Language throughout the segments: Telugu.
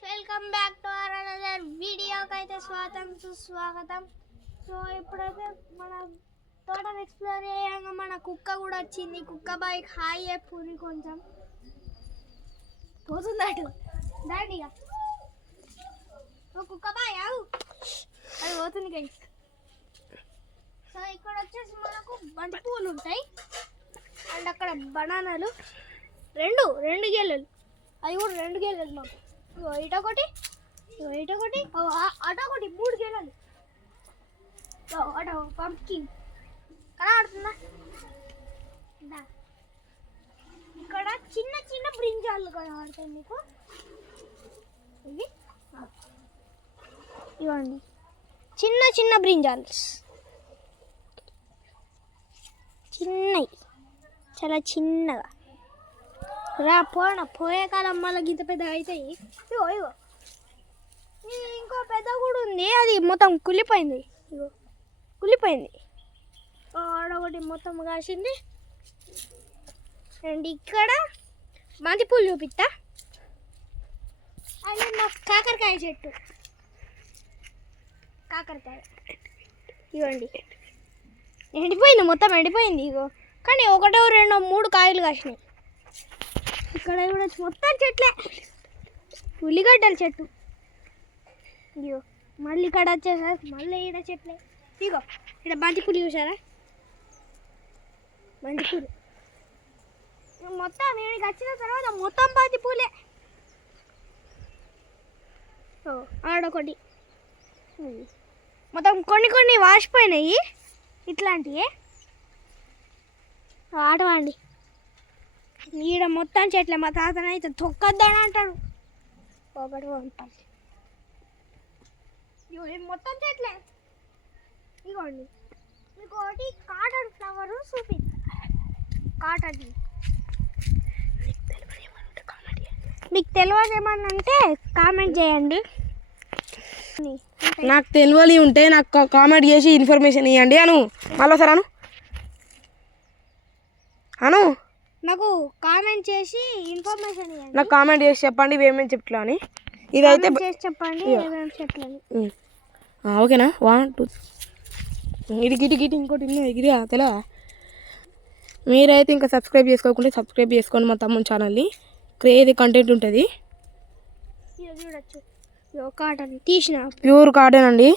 Welcome back to our another వీడియోకి అయితే స్వాగతం సుస్వాగతం. సో ఇప్పుడైతే మన తోటను ఎక్స్ప్లోర్ చేయంగా మన కుక్క కూడా వచ్చింది. కుక్క బైక్ హాయ్ పూరి కొంచెం పోతుందట దాడిగా. కుక్క బాయ్ ఆవు అది పోతుంది గైస్. సో ఇక్కడ వచ్చేసి మనకు బంతి పూలు ఉంటాయి అండ్ అక్కడ బనానాలు రెండు గెలలు అవి కూడా 2 గెలలు మాకు. ఇటొకటి ఇటొకటి అటొకటి 3 గెలలు. అటో పంప్కిన్ కనబడుతుందా? ఇక్కడ చిన్న చిన్న బ్రింజాలు కనబడతాయి మీకు. ఇవి ఇవ్వండి చిన్న చిన్న బ్రింజాల్స్, చిన్నవి చాలా చిన్నగా రా పోయే కాలం మళ్ళీ గింత పెద్ద అవుతాయి. ఇగో ఇగో ఇంకో పెద్ద కూడా ఉంది, అది మొత్తం కుళ్ళిపోయింది. ఇగో కుళ్ళిపోయింది, ఆడొకటి మొత్తం కాసింది. అండ్ ఇక్కడ బంతిపూలు చూపిస్తా. అది మా కాకరకాయ చెట్టు, కాకరకాయ ఇవ్వండి ఎండిపోయింది, మొత్తం ఎండిపోయింది. ఇగో కానీ 1, 2, 3 కాయలు కాసినాయి. ఇక్కడ కూడా మొత్తం చెట్లే, ఉల్లిగడ్డల చెట్టు. ఇగో మళ్ళీ ఇక్కడ వచ్చేసరికి మళ్ళీ ఈడ చెట్లే. ఇగో ఇక్కడ బంతిపూలు చూసారా, బంతిపూలు మొత్తం వీడికి వచ్చిన తర్వాత మొత్తం బంతిపూలే. ఆడొకటి మొత్తం కొన్ని వాసిపోయినాయి ఇట్లాంటివి. ఆడవండి ఈడ మొత్తం చెట్లే. మా తాతనైతే తొక్కద్దని అంటాడు. ఒకటి పంపాలి మొత్తం చెట్లే. ఇగోండి మీకు ఒకటి కాటన్ ఫ్లవర్ చూపిస్తా. కాటన్ మీకు తెలియదు ఏమన్నా అంటే కామెంట్ చేయండి. నాకు తెలియని ఉంటే నాకు కామెంట్ చేసి ఇన్ఫర్మేషన్ ఇవ్వండి అను. మళ్ళీ సార్ అను నాకు కామెంట్ చేసి ఇన్ఫర్మేషన్ ఇవ్వండి. నాకు కామెంట్ చేసి చెప్పండి ఏమేమి చెట్లు అని. ఇదైతే చేసి చెప్పండి ఏమేమి చెట్లు అని. ఓకేనా? 1 2 ఇటు ఇంకోటి ఎగిరి తెలా. మీరైతే ఇంకా సబ్స్క్రైబ్ చేసుకోకుండా సబ్స్క్రైబ్ చేసుకోండి మా తమ్ముని ఛానల్ని. క్రేజీ కంటెంట్ ఉంటుంది. చూడొచ్చు కాటన్ తీసిన ప్యూర్ కాటన్ అండి.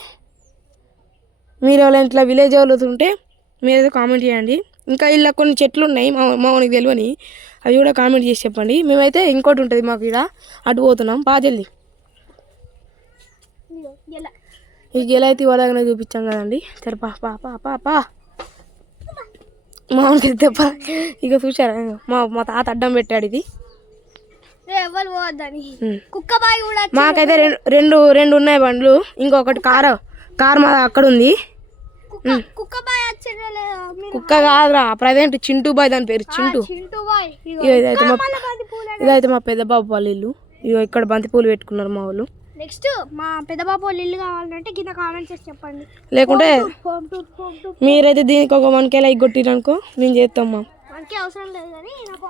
మీరు ఎవరైనా ఇట్లా విలేజ్ వాళ్ళు ఉంటే మీరైతే కామెంట్ చేయండి. ఇంకా ఇలా కొన్ని చెట్లు ఉన్నాయి మా మనకి తెలియని, అవి కూడా కామెంట్ చేసి చెప్పండి. మేమైతే ఇంకోటి ఉంటుంది మాకు ఇక్కడ, అటు పోతున్నాం. జల్ది ఈ గెల అయితే ఇవ్వదాగానే చూపించాం కదండి. సరే పా మామూలుగా దెబ్బ. ఇక చూసారా మా తాత అడ్డం పెట్టాడు ఇది. ఎవరు పోవద్దని కుక్క బాయ్ కూడా. మాకైతే రెండు ఉన్నాయి బండ్లు. ఇంకొకటి కార్ మా అక్కడ ఉంది. కుక్క బాయ్ కుక్క కాదురా, ప్రజెంట్ చింటూ బాయ్, దాని పేరు చింటూ. ఇదైతే మా పెద్ద బాబు వాళ్ళ ఇల్లు. ఇగో ఇక్కడ బంతిపూలు పెట్టుకున్నారు మా వాళ్ళు. నెక్స్ట్ మా పెద్ద బాబు వాళ్ళ ఇల్లు కావాలంటే కింద కామెంట్ చేసి చెప్పండి. లేకుంటే మీరైతే దీనికి ఒక 1K లైక్ కొట్టిరనుకో మేము చేస్తాం. మా 1K అవసరం లేదు కానీ నాకు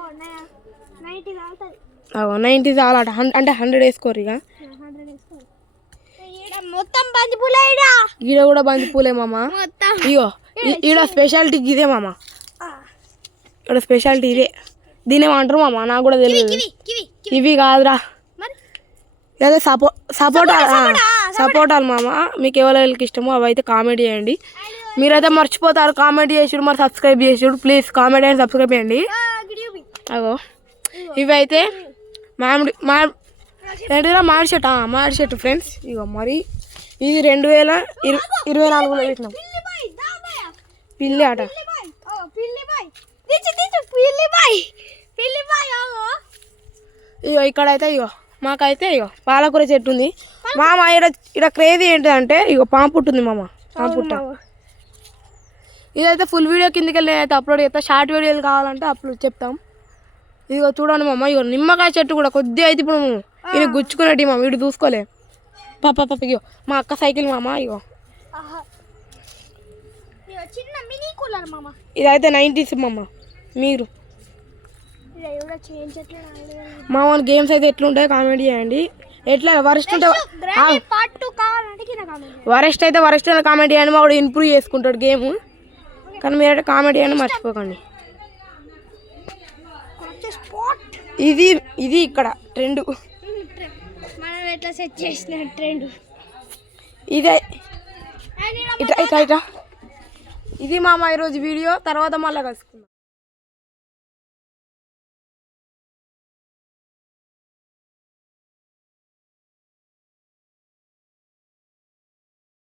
90 కావాలి. 90 చాలా అంటే 100 వేసుకోరు. ఇక మొత్తం బంతిపూలే. ఈడ కూడా బంతిపూలే మామ. ఇగో ఈడ స్పెషాలిటీ ఇదే మామ. ఇక్కడ స్పెషాలిటీ ఇదే. దీనేమంటారు మామ, నాకు కూడా తెలియదు. ఇవి కాదురా, లేదా సపోటాలు మామ. మీకు ఎవరికి ఇష్టమో అవి అయితే కామెంట్ చేయండి. మీరైతే మర్చిపోతారు కామెంట్ చేసుడు, మరి సబ్స్క్రైబ్ చేసుడు. ప్లీజ్ కామెంట్ అండ్ సబ్స్క్రైబ్ చేయండి. అగో ఇవి అయితే మామిడి చెట్టు ఫ్రెండ్స్. ఇగో మరి ఇది 2024లో పెట్టినాం. పిల్లి ఆట. ఇగో ఇక్కడైతే మాకైతే పాలకూర చెట్టు ఉంది మామ. ఇక్కడ క్రేజీ ఏంటిదంటే పాము పుట్టుంది మామ, పాము పుట్ట. ఇదైతే ఫుల్ వీడియో కిందకి వెళ్ళి అయితే అప్లోడ్ చేస్తా. షార్ట్ వీడియోలు కావాలంటే అప్లోడ్ చెప్తాం. ఇదిగో చూడండి మామ, నిమ్మకాయ చెట్టు కూడా కొద్దిగా అయితే ఇప్పుడు ఇది గుచ్చుకునేటి మామ, వీడు చూసుకోలే. పాప ఇగో మా అక్క సైకిల్ మామ. ఇదైతే 90s మామ. మీరు మా వాళ్ళ గేమ్స్ అయితే ఎట్లుంటాయో కామెంట్ చేయండి. ఎట్లా వరస్ట్ ఉంటే గ్రానీ పార్ట్ 2 కావాలంటే కింద కామెంట్ వరస్ట్ అయితే వరస్ట్ అని కామెంట్ చేయండి, మా వాడు ఇంప్రూవ్ చేసుకుంటాడు గేమ్. కానీ మీరైతే కామెంట్ చేయండి మర్చిపోకండి. స్పాట్ ఇది ఇక్కడ ట్రెండ్, మనం ఎట్లా సెట్ చేసిన ట్రెండ్ ఇదే ఇట్లా ఇట్లా ఇట్లా. ఇది మామ ఈరోజు వీడియో, తర్వాత మళ్ళీ కలుసుకుందాం.